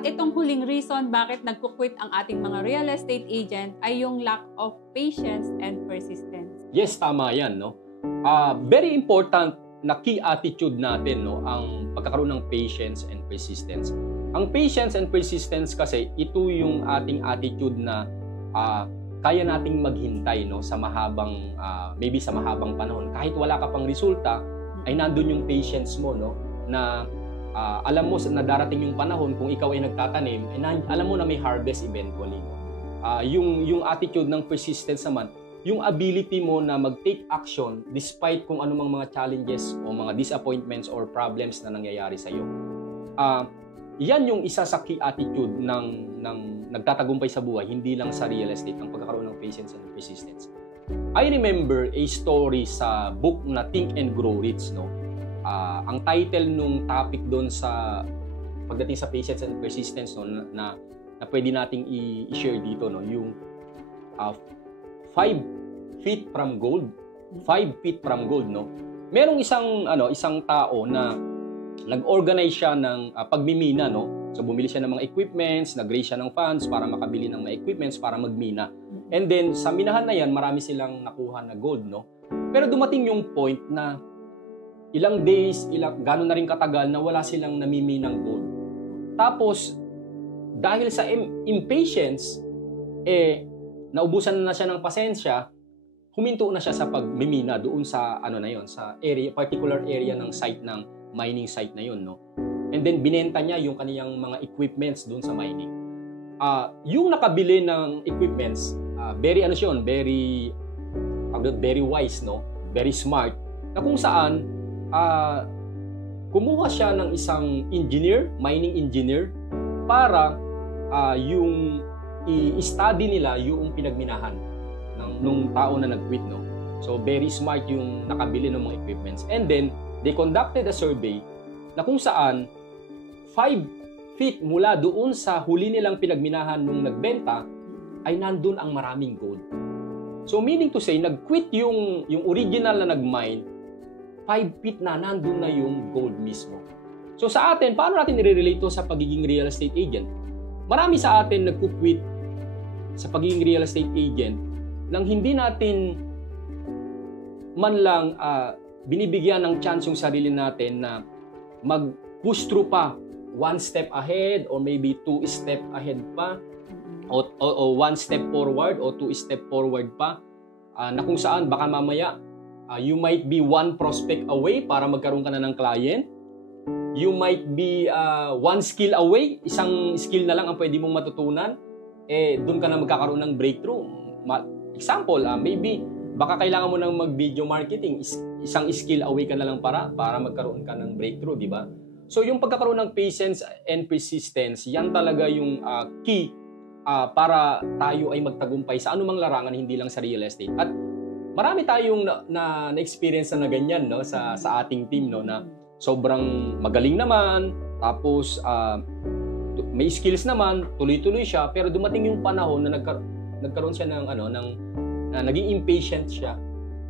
At itong huling reason bakit nagkukwit ang ating mga real estate agent ay yung lack of patience and persistence. Yes, tama yan, no? Very important na key attitude natin, no, ang pagkakaroon ng patience and persistence. Ang patience and persistence kasi, ito yung ating attitude na kaya nating maghintay, no, sa mahabang, maybe sa mahabang panahon. Kahit wala ka pang resulta, ay nandun yung patience mo, no, na alam mo na darating yung panahon kung ikaw ay nagtatanim, alam mo na may harvest eventually. Yung attitude ng persistence naman, yung ability mo na mag-take action despite kung anumang mga challenges o mga disappointments or problems na nangyayari sa iyo. Yan yung isa sa key attitude ng nagtatagumpay sa buhay, hindi lang sa real estate, ang pagkakaroon ng patience and persistence. I remember a story sa book na Think and Grow Rich, no? Ang title nung topic doon sa pagdating sa patience and persistence, no, na pwede nating i-share dito, no, yung 5 feet from gold. 5 feet from gold, no. Merong isang tao na nag-organize siya ng pagmimina, no. So bumili siya ng mga equipments, nag-raise siya ng funds para makabili ng mga equipments para magmina. And then sa minahan na yan, marami silang nakuha na gold, no. Pero dumating yung point na ilang days, gano'n na rin katagal na wala silang namiminang gold. Tapos, dahil sa impatience, naubusan na siya ng pasensya, huminto na siya sa pagmimina doon sa, sa particular area ng site ng mining site na yun, no? And then, binenta niya yung kaniyang mga equipments doon sa mining. Yung nakabili ng equipments, very wise, no? Very smart, na kung saan, kumuha siya ng isang mining engineer, para yung i-study nila yung pinagminahan nung tao na nag-quit, no? So, very smart yung nakabili ng mga equipments. And then, they conducted a survey na kung saan 5 feet mula doon sa huli nilang pinagminahan nung nagbenta, ay nandun ang maraming gold. So, meaning to say, nag-quit yung original na nag-mine, 5 feet na, nandun na yung gold mismo. So sa atin, paano natin i-relate to sa pagiging real estate agent? Marami sa atin nagkukwit sa pagiging real estate agent nang hindi natin man lang binibigyan ng chance yung sarili natin na mag-push through pa 1 step ahead or maybe 2 step ahead pa o 1 step forward o 2 step forward pa na kung saan baka mamaya you might be 1 prospect away para magkaroon ka na ng client. You might be 1 skill away. Isang skill na lang ang pwede mong matutunan. Doon ka na magkakaroon ng breakthrough. Example, maybe baka kailangan mo ng mag-video marketing. Isang skill away ka na lang para magkaroon ka ng breakthrough, di ba? So, yung pagkakaroon ng patience and persistence, yan talaga yung key para tayo ay magtagumpay sa anumang larangan, hindi lang sa real estate. At marami tayong na-experience na ganyan, no, sa ating team, no, na sobrang magaling naman, tapos may skills naman, tuloy-tuloy siya, pero dumating yung panahon na nagkaroon siya ng naging impatient siya.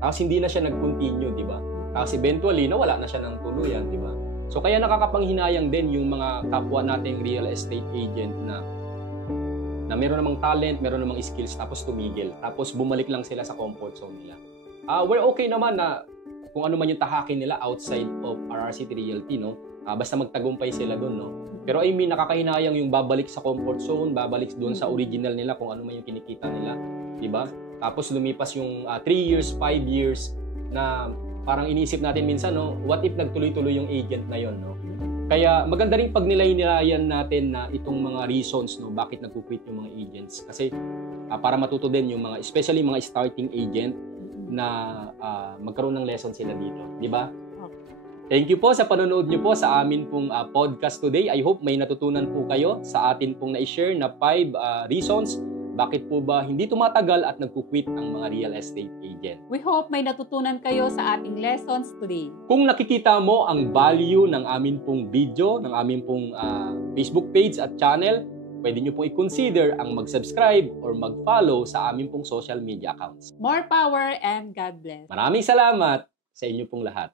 Tapos hindi na siya nag-continue, di ba? Tapos eventually nawala na siya ng tuluyan, di ba? So kaya nakakapanghinayang din yung mga kapwa nating real estate agent na meron namang talent, meron namang skills, tapos tumigil. Tapos bumalik lang sila sa comfort zone nila. We're okay naman na kung ano man yung tahakin nila outside of RRCT Realty, no? Basta magtagumpay sila doon, no? Pero I mean, nakakahinayang yung babalik sa comfort zone, babalik doon sa original nila kung ano man yung kinikita nila, di ba? Tapos lumipas yung 3 years, 5 years na parang inisip natin minsan, no? What if nagtuloy-tuloy yung agent na yon, no? Kaya maganda rin pag nilay-nilayan natin na itong mga reasons, no, bakit nagkukwit yung mga agents. Kasi para matuto din yung mga, especially mga starting agent, na magkaroon ng lesson sila dito. Di ba? Thank you po sa panonood niyo po sa amin pong podcast today. I hope may natutunan po kayo sa atin pong na-share na 5 reasons bakit po ba hindi tumatagal at nagkukwit ang mga real estate agent. We hope may natutunan kayo sa ating lessons today. Kung nakikita mo ang value ng amin pong video, ng amin pong Facebook page at channel, pwede nyo pong i-consider ang mag-subscribe or mag-follow sa amin pong social media accounts. More power and God bless. Maraming salamat sa inyo pong lahat.